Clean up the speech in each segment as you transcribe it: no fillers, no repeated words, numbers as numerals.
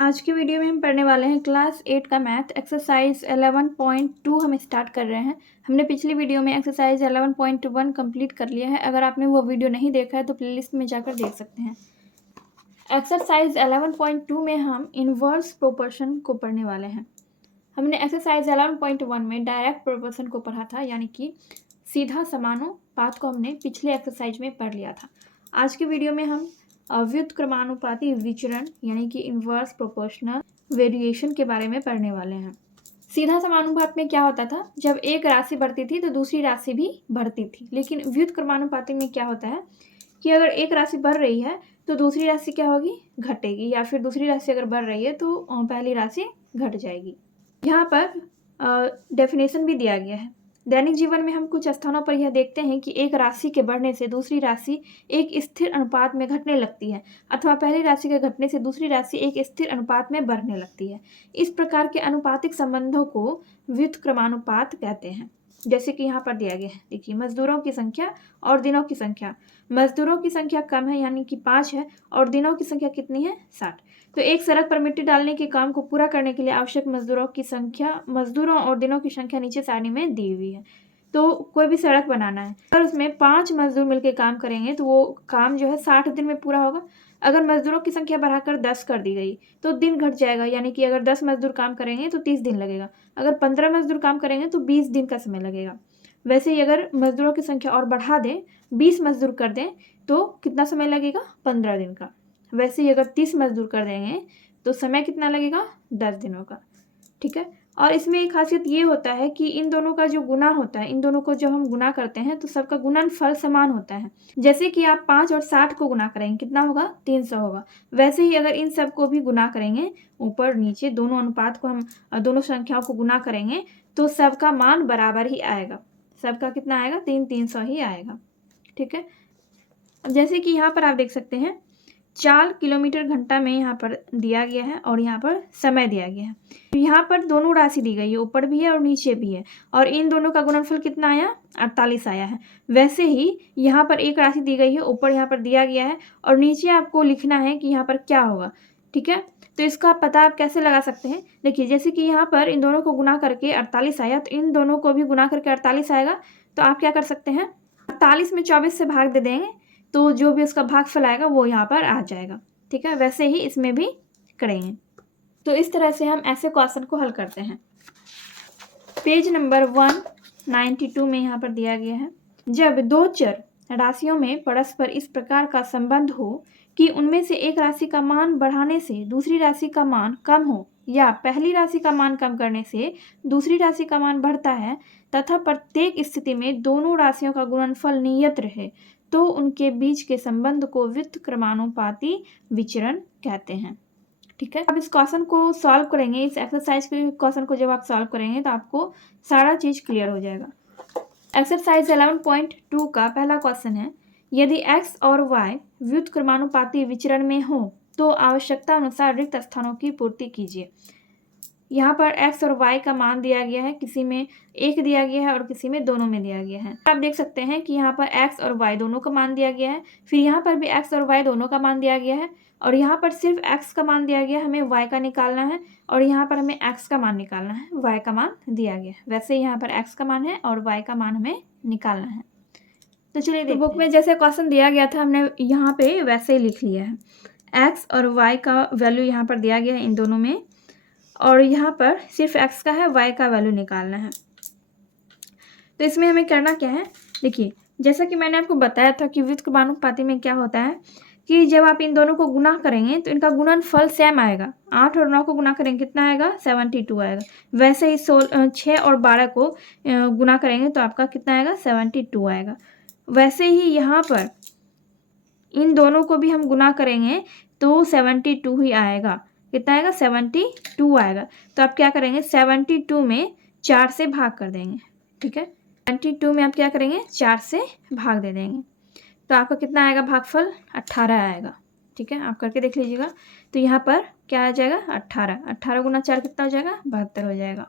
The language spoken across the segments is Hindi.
आज की वीडियो में हम पढ़ने वाले हैं क्लास 8 का मैथ एक्सरसाइज 11.2 हम स्टार्ट कर रहे हैं। हमने पिछली वीडियो में एक्सरसाइज 11.1 कंप्लीट कर लिया है। अगर आपने वो वीडियो नहीं देखा है तो प्लेलिस्ट में जाकर देख सकते हैं। एक्सरसाइज 11.2 में हम इनवर्स प्रोपोर्शन को पढ़ने वाले हैं। हमने एक्सरसाइज 11.1 में डायरेक्ट प्रोपोर्शन को पढ़ा था, यानी कि सीधा समानुपात को हमने पिछले एक्सरसाइज में पढ़ लिया था। आज की वीडियो में हम व्युत्क्रमानुपाती विचरण यानी कि इनवर्स प्रोपोर्शनल वेरिएशन के बारे में पढ़ने वाले हैं। सीधा समानुपात में क्या होता था, जब एक राशि बढ़ती थी तो दूसरी राशि भी बढ़ती थी। लेकिन व्युत्क्रमानुपाती में क्या होता है कि अगर एक राशि बढ़ रही है तो दूसरी राशि क्या होगी, घटेगी, या फिर दूसरी राशि अगर बढ़ रही है तो पहली राशि घट जाएगी। यहाँ पर डेफिनेशन भी दिया गया है। दैनिक जीवन में हम कुछ स्थानों पर यह देखते हैं कि एक राशि के बढ़ने से दूसरी राशि एक स्थिर अनुपात में घटने लगती है, अथवा पहली राशि के घटने से दूसरी राशि एक स्थिर अनुपात में बढ़ने लगती है। इस प्रकार के अनुपातिक संबंधों को व्युत्क्रमानुपात कहते हैं। जैसे कि यहाँ पर दिया गया है, देखिए, मजदूरों की संख्या और दिनों की संख्या। मजदूरों की संख्या कम है यानी कि 5 है, और दिनों की संख्या कितनी है, 60। तो एक सड़क पर मिट्टी डालने के काम को पूरा करने के लिए आवश्यक मजदूरों और दिनों की संख्या नीचे सारणी में दी हुई है। तो कोई भी सड़क बनाना है, अगर उसमें 5 मजदूर मिलकर काम करेंगे तो वो काम जो है 60 दिन में पूरा होगा। अगर मजदूरों की संख्या बढ़ाकर 10 कर दी गई तो दिन घट जाएगा, यानी कि अगर 10 मजदूर काम करेंगे तो 30 दिन लगेगा। अगर 15 मजदूर काम करेंगे तो 20 दिन का समय लगेगा। वैसे ही अगर मजदूरों की संख्या और बढ़ा दें, 20 मजदूर कर दें, तो कितना समय लगेगा, 15 दिन का। वैसे ही अगर 30 मजदूर कर देंगे तो समय कितना लगेगा, 10 दिनों का। ठीक है। और इसमें एक खासियत ये होता है कि इन दोनों का जो गुना होता है, इन दोनों को जब हम गुना करते हैं तो सबका गुणनफल समान होता है। जैसे कि आप 5 और 60 को गुना करेंगे, कितना होगा, 300 होगा। वैसे ही अगर इन सब को भी गुना करेंगे, ऊपर नीचे दोनों अनुपात को हम दोनों संख्याओं को गुना करेंगे तो सबका मान बराबर ही आएगा। सबका कितना आएगा, 300 ही आएगा। ठीक है। जैसे कि यहाँ पर आप देख सकते हैं 4 किलोमीटर घंटा में यहाँ पर दिया गया है और यहाँ पर समय दिया गया है। यहाँ पर दोनों राशि दी गई है, ऊपर भी है और नीचे भी है, और इन दोनों का गुणनफल कितना आया, 48 आया है। वैसे ही यहाँ पर एक राशि दी गई है, ऊपर यहाँ पर दिया गया है और नीचे आपको लिखना है कि यहाँ पर क्या होगा। ठीक है। तो इसका पता आप कैसे लगा सकते हैं, देखिए, जैसे कि यहाँ पर इन दोनों को गुना करके 48 आया, तो इन दोनों को भी गुना करके 48 आएगा। तो आप क्या कर सकते हैं, 48 में 24 से भाग दे देंगे तो जो भी उसका भागफल आएगा वो यहाँ पर आ जाएगा। ठीक है। वैसे ही इसमें भी करेंगे। तो इस तरह से हम ऐसे क्वेश्चन को हल करते हैं। पेज नंबर 192 में यहाँ पर दिया गया है, जब दो चर राशियों में परस्पर इस प्रकार का संबंध हो कि उनमें से एक राशि का मान बढ़ाने से दूसरी राशि का मान कम हो, या पहली राशि का मान कम करने से दूसरी राशि का मान बढ़ता है, तथा प्रत्येक स्थिति में दोनों राशियों का गुणनफल नियत रहे, तो उनके बीच के संबंध को व्युत्क्रमानुपाती विचरण कहते हैं। ठीक है। अब इस क्वेश्चन को सॉल्व करेंगे, इस एक्सरसाइज के क्वेश्चन को जब आप सॉल्व करेंगे तो आपको सारा चीज क्लियर हो जाएगा। एक्सरसाइज 11.2 का पहला क्वेश्चन है, यदि x और y व्युत्क्रमानुपाती विचरण में हो तो आवश्यकता अनुसार रिक्त स्थानों की पूर्ति कीजिए। यहाँ पर x और y का मान दिया गया है, किसी में 1 दिया गया है और किसी में दोनों में दिया गया है। आप देख सकते हैं कि यहाँ पर x और y दोनों का मान दिया गया है, फिर यहाँ पर भी x और y दोनों का मान दिया गया है, और यहाँ पर सिर्फ x का मान दिया गया है, हमें y का निकालना है, और यहाँ पर हमें x का मान निकालना है, y का मान दिया गया है। वैसे यहाँ पर x का मान है और y का मान हमें निकालना है। तो चलिए, तो बुक में जैसे क्वेश्चन दिया गया था हमने यहाँ पे वैसे ही लिख लिया है। x और y का वैल्यू यहाँ पर दिया गया है इन दोनों में, और यहाँ पर सिर्फ x का है, y का वैल्यू निकालना है। तो इसमें हमें करना क्या है, देखिए, जैसा कि मैंने आपको बताया था कि व्युत्क्रमानुपाती में क्या होता है कि जब आप इन दोनों को गुना करेंगे तो इनका गुणनफल सेम आएगा। 8 और 9 को गुना करेंगे कितना आएगा, 72 आएगा। वैसे ही 6 और 12 को गुना करेंगे तो आपका कितना आएगा, 72 आएगा। वैसे ही यहाँ पर इन दोनों को भी हम गुना करेंगे तो 72 ही आएगा। कितना आएगा, 72 आएगा। तो आप क्या करेंगे, 72 में 4 से भाग कर देंगे। ठीक है। 72 में आप क्या करेंगे, 4 से भाग दे देंगे, तो आपका कितना आएगा, भागफल 18 आएगा। ठीक है। आप करके देख लीजिएगा। तो यहाँ पर क्या आ जाएगा, 18। 18 गुना 4 कितना हो जाएगा, 72 हो जाएगा।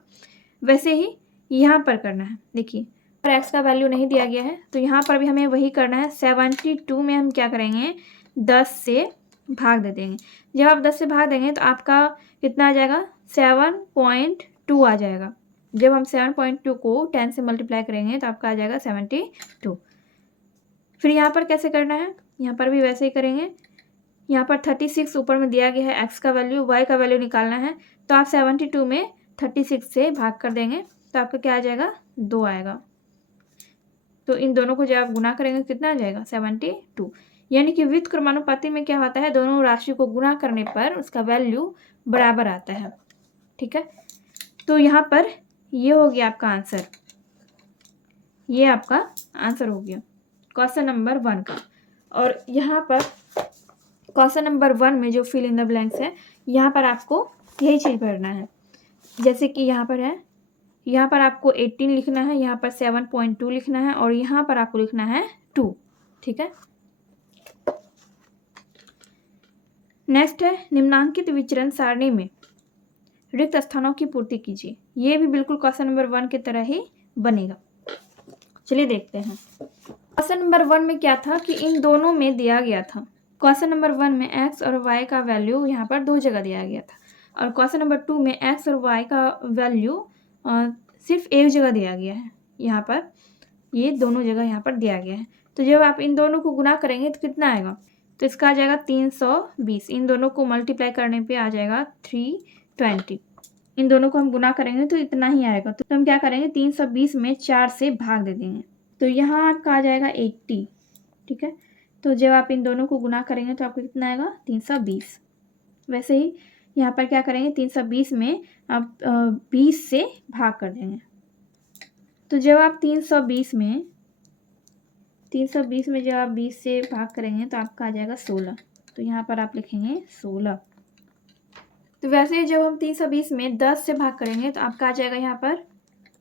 वैसे ही यहाँ पर करना है, देखिए, पर x का वैल्यू नहीं दिया गया है तो यहाँ पर भी हमें वही करना है। 72 में हम क्या करेंगे, 10 से भाग दे देंगे। जब आप 10 से भाग देंगे तो आपका कितना आ जाएगा, 7.2 आ जाएगा। जब हम 7.2 को 10 से मल्टीप्लाई करेंगे तो आपका आ जाएगा 72। फिर यहाँ पर कैसे करना है, यहाँ पर भी वैसे ही करेंगे। यहाँ पर 36 ऊपर में दिया गया है, x का वैल्यू, y का वैल्यू निकालना है, तो आप 72 में 36 से भाग कर देंगे तो आपका क्या आ जाएगा, 2 आएगा। तो इन दोनों को जब आप गुना करेंगे कितना आ जाएगा, 72। यानी कि वित्त क्रमानुपाती में क्या होता है, दोनों राशि को गुना करने पर उसका वैल्यू बराबर आता है। ठीक है, तो यहाँ पर ये हो गया आपका आंसर, ये आपका आंसर हो गया क्वेश्चन नंबर 1 का। और यहाँ पर क्वेश्चन नंबर 1 में जो फिल इन द ब्लैंक्स है, यहाँ पर आपको यही चीज़ भरना है। जैसे कि यहाँ पर है, यहाँ पर आपको 18 लिखना है, यहाँ पर 7.2 लिखना है और यहाँ पर आपको लिखना है 2। ठीक है, नेक्स्ट है निम्नांकित विचरण सारणी में रिक्त स्थानों की पूर्ति कीजिए। ये भी बिल्कुल क्वेश्चन नंबर 1 की तरह ही बनेगा। चलिए देखते हैं। क्वेश्चन नंबर 1 में क्या था कि इन दोनों में दिया गया था, क्वेश्चन नंबर 1 में x और y का वैल्यू यहाँ पर 2 जगह दिया गया था, और क्वेश्चन नंबर 2 में x और y का वैल्यू सिर्फ एक जगह दिया गया है। यहाँ पर ये दोनों जगह यहाँ पर दिया गया है। तो जब आप इन दोनों को गुना करेंगे तो कितना आएगा, तो इसका आ जाएगा 320। इन दोनों को मल्टीप्लाई करने पे आ जाएगा 320। इन दोनों को हम गुना करेंगे तो इतना ही आएगा। तो हम क्या करेंगे, 320 में 4 से भाग दे देंगे तो यहाँ आपका आ जाएगा 80। ठीक है, तो जब आप इन दोनों को गुना करेंगे तो आपको कितना आएगा, 320। वैसे ही यहाँ पर क्या करेंगे, 320 में आप 20 से भाग कर देंगे। तो जब आप 320 में जब आप 20 से भाग करेंगे तो आपका आ जाएगा 16। तो यहाँ पर आप लिखेंगे 16। तो वैसे ही जब हम 320 में 10 से भाग करेंगे तो आपका आ जाएगा यहाँ पर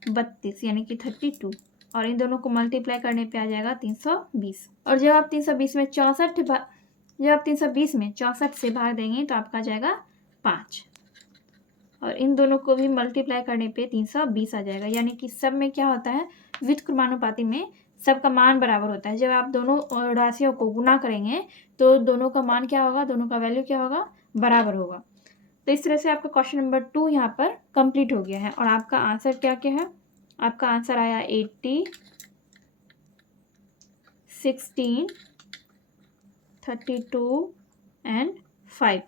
32 यानी कि 32, और इन दोनों को मल्टीप्लाई करने पे आ जाएगा 320। और जब आप 320 में 64 से भाग देंगे तो आपका आ जाएगा 5, और इन दोनों को भी मल्टीप्लाई करने पे 320 आ जाएगा। यानी कि सब में क्या होता है, वित्त क्रमानुपाती में सबका मान बराबर होता है। जब आप दोनों राशियों को गुना करेंगे तो दोनों का मान क्या होगा, दोनों का वैल्यू क्या होगा, बराबर होगा। तो इस तरह से आपका क्वेश्चन नंबर 2 यहाँ पर कंप्लीट हो गया है। और आपका आंसर क्या क्या है, आपका आंसर आया 80, 16, 32 एंड 5।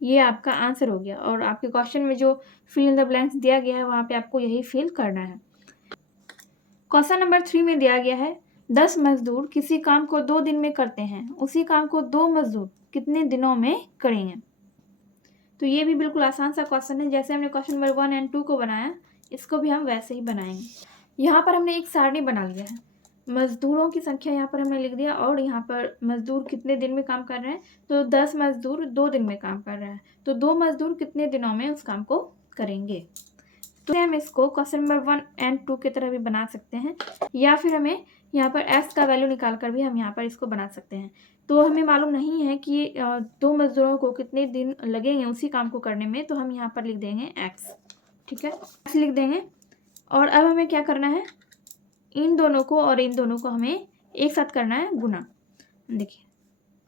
ये आपका आंसर हो गया। और आपके क्वेश्चन में जो फिल इन द ब्लैंक्स दिया गया है वहाँ पे आपको यही फिल करना है। क्वेश्चन नंबर 3 में दिया गया है 10 मजदूर किसी काम को 2 दिन में करते हैं, उसी काम को 2 मजदूर कितने दिनों में करेंगे। तो ये भी बिल्कुल आसान सा क्वेश्चन है। जैसे हमने क्वेश्चन नंबर 1 एंड 2 को बनाया, इसको भी हम वैसे ही बनाएंगे। यहाँ पर हमने एक सारणी बना लिया है, मजदूरों की संख्या यहाँ पर हमने लिख दिया, और यहाँ पर मजदूर कितने दिन में काम कर रहे हैं, तो 10 मजदूर 2 दिन में काम कर रहे हैं, तो 2 मजदूर कितने दिनों में उस काम को करेंगे। तो हम इसको क्वेश्चन नंबर 1 एंड 2 की तरह भी बना सकते हैं, या फिर हमें यहाँ पर x का वैल्यू निकाल कर भी हम यहाँ पर इसको बना सकते हैं। तो हमें मालूम नहीं है कि 2 मजदूरों को कितने दिन लगेंगे उसी काम को करने में, तो हम यहाँ पर लिख देंगे x। ठीक है, x लिख देंगे। और अब हमें क्या करना है, इन दोनों को और इन दोनों को हमें एक साथ करना है गुना। देखिए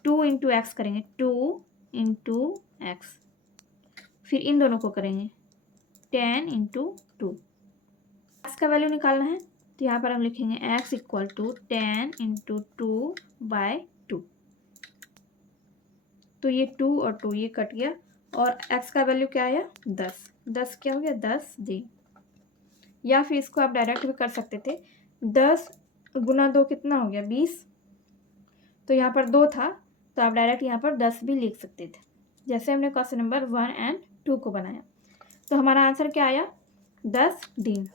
2 इंटू एक्स करेंगे, 2 इंटू एक्स, फिर इन दोनों को करेंगे 10 इंटू 2। एक्स का वैल्यू निकालना है, तो यहाँ पर हम लिखेंगे x इक्वल टू 10 इंटू 2/2। तो ये 2 और 2 ये कट गया, और x का वैल्यू क्या आया, 10। 10 क्या हो गया, 10 दिन। या फिर इसको आप डायरेक्ट भी कर सकते थे, 10 गुना 2 कितना हो गया, 20। तो यहाँ पर 2 था तो आप डायरेक्ट यहाँ पर 10 भी लिख सकते थे, जैसे हमने क्वेश्चन नंबर 1 एंड 2 को बनाया। तो हमारा आंसर क्या आया, 10 दिन।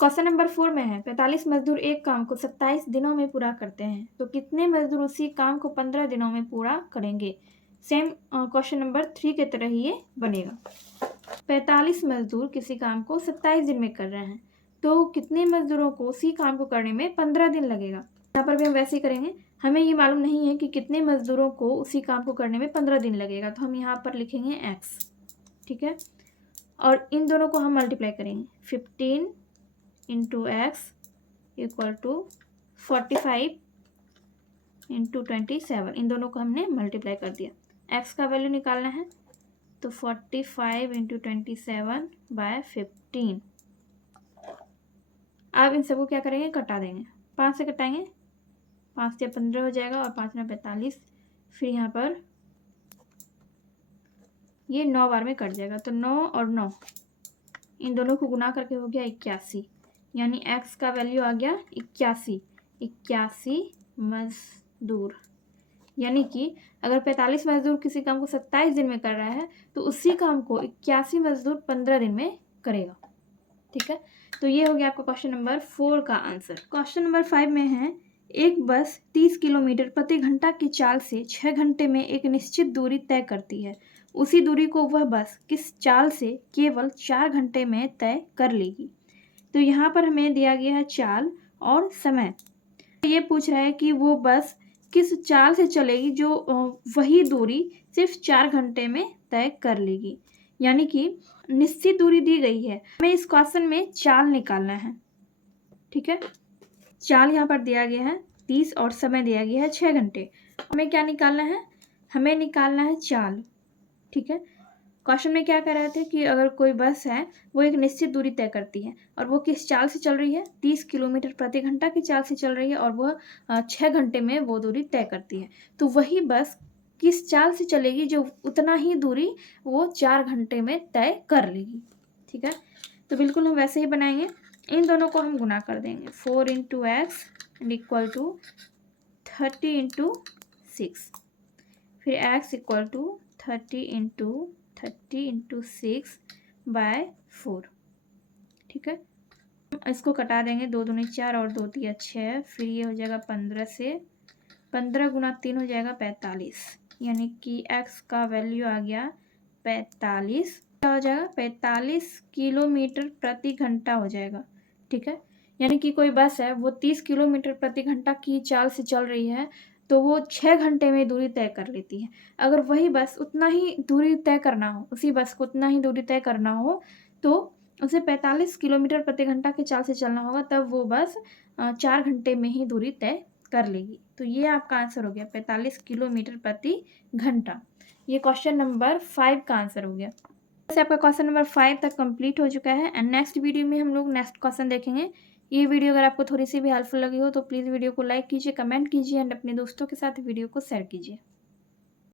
क्वेश्चन नंबर 4 में है 45 मजदूर एक काम को 27 दिनों में पूरा करते हैं, तो कितने मजदूर उसी काम को 15 दिनों में पूरा करेंगे। सेम क्वेश्चन नंबर 3 की तरह ही ये बनेगा। 45 मजदूर किसी काम को 27 दिन में कर रहे हैं, तो कितने मजदूरों को उसी काम को करने में 15 दिन लगेगा। यहाँ पर भी हम वैसे ही करेंगे, हमें ये मालूम नहीं है कि कितने मजदूरों को उसी काम को करने में 15 दिन लगेगा, तो हम यहाँ पर लिखेंगे x। ठीक है, और इन दोनों को हम मल्टीप्लाई करेंगे, 15 into X equal to 45 into 27, इन दोनों को हमने मल्टीप्लाई कर दिया। एक्स का वैल्यू निकालना है तो 45 इंटू 27/15। अब इन सबको क्या करेंगे, कटा देंगे। 5 से कटाएंगे, 5 से 15 हो जाएगा और 5 में 45। फिर यहाँ पर ये 9 बार में कट जाएगा, तो 9 और 9 इन दोनों को गुना करके हो गया 81, यानी एक्स का वैल्यू आ गया 81। 81 मजदूर, यानी कि अगर 45 मजदूर किसी काम को 27 दिन में कर रहा है तो उसी काम को 81 मजदूर 15 दिन में करेगा। ठीक है, तो ये हो गया आपका क्वेश्चन नंबर 4 का आंसर। क्वेश्चन नंबर 5 में है, एक बस 30 किलोमीटर प्रति घंटा की चाल से 6 घंटे में एक निश्चित दूरी तय करती है। उसी दूरी को वह बस किस चाल से केवल 4 घंटे में तय कर लेगी। तो यहाँ पर हमें दिया गया है चाल और समय। ये पूछ रहा है कि वो बस किस चाल से चलेगी जो वही दूरी सिर्फ 4 घंटे में तय कर लेगी, यानी कि निश्चित दूरी दी गई है, हमें इस क्वेश्चन में चाल निकालना है। ठीक है, चाल यहाँ पर दिया गया है 30 और समय दिया गया है 6 घंटे। हमें क्या निकालना है, हमें निकालना है चाल। ठीक है, क्वेश्चन में क्या कह रहे थे कि अगर कोई बस है वो एक निश्चित दूरी तय करती है और वो किस चाल से चल रही है, 30 किलोमीटर प्रति घंटा की चाल से चल रही है और वह 6 घंटे में वो दूरी तय करती है। तो वही बस किस चाल से चलेगी जो उतना ही दूरी वो 4 घंटे में तय कर लेगी। ठीक है, तो बिल्कुल हम वैसे ही बनाएंगे। इन दोनों को हम गुना कर देंगे, 4 into X equal to 30 into 6, फिर एक्स इक्वल टू 30 इंटू 6/4। ठीक है, इसको कटा देंगे, 2 दूनी 4 और 2 तिया 6, फिर ये हो जाएगा 15 से 15 गुना 3 हो जाएगा 45, यानी कि x का वैल्यू आ गया 45। क्या हो जाएगा, 45 किलोमीटर प्रति घंटा हो जाएगा। ठीक है, यानी कि कोई बस है वो 30 किलोमीटर प्रति घंटा की चाल से चल रही है तो वो 6 घंटे में दूरी तय कर लेती है। अगर वही बस उतना ही दूरी तय करना हो, उसी बस को उतना ही दूरी तय करना हो तो उसे 45 किलोमीटर प्रति घंटा की चाल से चलना होगा, तब वो बस 4 घंटे में ही दूरी तय कर लेगी। तो ये आपका आंसर हो गया 45 किलोमीटर प्रति घंटा। ये क्वेश्चन नंबर 5 का आंसर हो गया। वैसे आपका क्वेश्चन नंबर 5 तक कंप्लीट हो चुका है एंड नेक्स्ट वीडियो में हम लोग नेक्स्ट क्वेश्चन देखेंगे। ये वीडियो अगर आपको थोड़ी सी भी हेल्पफुल लगी हो तो प्लीज़ वीडियो को लाइक कीजिए, कमेंट कीजिए एंड अपने दोस्तों के साथ वीडियो को शेयर कीजिए।